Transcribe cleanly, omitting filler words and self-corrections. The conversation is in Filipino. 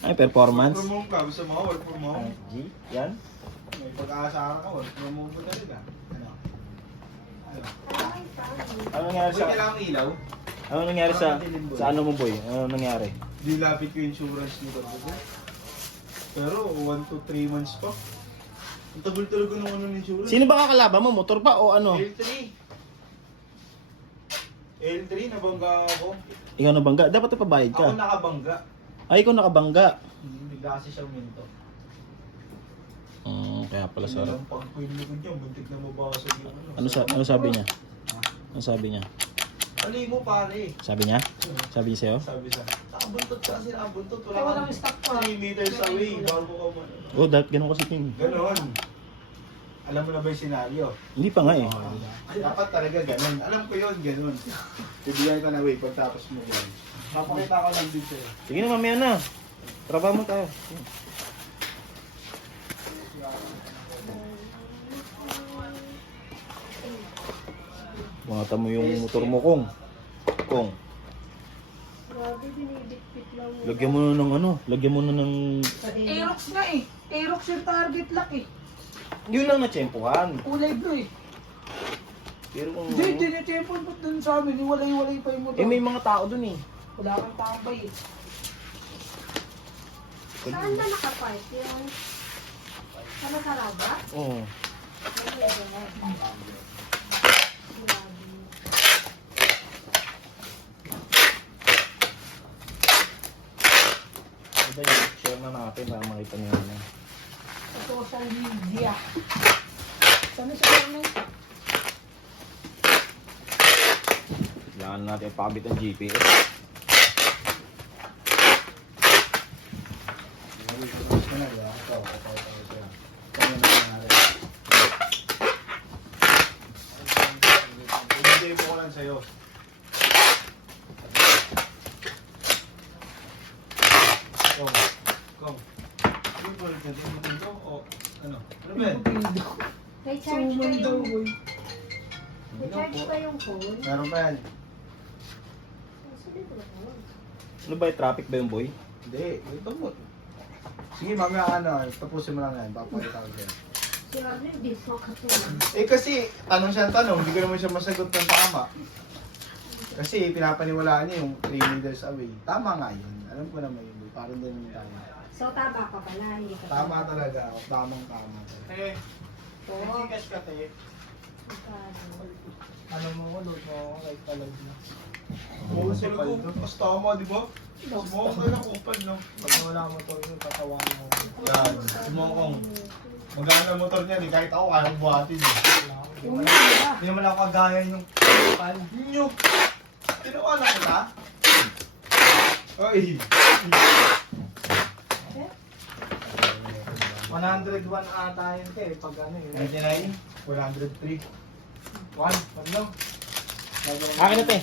Ay, performance. Work from home ka, gusto mo work from home? G, yan. May pag-aasara ka, work from home ko talaga. Ano? Ano nangyari Boy, sa... kailangan ng ilaw? Ano nangyari sa ano mo, boy? Ano nangyari? Di lapit ko yung insurance nito. Pero 1 to 3 months pa. Ang tagal talaga nung ano ng insurance. Sino ba kakalaban mo? Motor ba o ano? L3. L3, nabangga ako. Ikaw nabangga? Dapat ipabayad ka. Ako nakabangga. Ay, ikaw nakabangga. Bigla kasi siya minto. Kaya pala Ano sarap. lang pag pinlikod niya, buntik na mabasag yung ano. Ano sabi niya? Ano sabi niya? Ali mo pare. Sabi niya? Sabi niya sa'yo? Sabi siya. Nakabuntot ka kasi nakabuntot. Kaya walang stock pa. 3 meters away. Bago ka man. Oh, dapat ganun kasi ting. Ganon. Alam mo na ba yung senaryo? Hindi pa nga eh. Dapat talaga ganon. Alam ko yun, ganon. Bibigyan ka na way pagtapos mo yun. Papakita ko lang din sa'yo. Sige na, mamaya na. Trabaho mo tayo. Mata mo yung motor mo, Kong. Kong. Grabe, binibitbit lang. Lagyan mo na ng ano? Lagyan mo na ng... Aerox nga eh. Aerox yung target lock eh. Yun lang na-tsempuhan. Kulay blue eh. Pero kung... Hindi, tinitipon mo dun sa amin. Iwalay-walay pa yung motor. Eh, may mga tao dun eh. Wala kang tambay eh. Saan ba nakapark yun? Sa Masaraba? Oo. Ito yung share na natin para makita niyo ano. Sa social media. Sana siya lang Kailangan natin ipakabit ang GPS. Ibigay ko lang sa'yo. Kong. Kong. Ano ba ito? Ito o ano? Ano ba yan? May charge pa Suman daw yung... boy. May charge pa yung phone. Meron ba yan? Sige, phone. Ano ba yung traffic ba yung boy? Hindi. Ito mo. Sige, mamaya ano. Tapusin mo lang yan. Papakita ko sa'yo. Si Arnel, bis mo katulad. Eh kasi, tanong siya ang tanong, hindi ko naman siya masagot ng tama. Kasi pinapaniwalaan niya yung 3 meters away. Tama nga yun. Alam ko naman yun. Parang din naman tayo. So, tama ka pala. Hindi ka Tama talaga. Tamang tama. Eh, Oo. cash ka tayo. Ano mo ko, load mo ako kay Palad na. Oo, talaga. Mas tama, di ba? Sumokong ka lang kupad, no? Pag wala mo to, yung tatawanan mo. Yan. Sumokong. Maganda ang motor niya, di kahit ako kaya kong buhatin. Yung ba? Hindi naman ako kagaya yung Nyo! Tinawa na kita? Oy! 101 ata yun ka eh, pag ano eh. 99? 403? 1? Ano? Akin na te.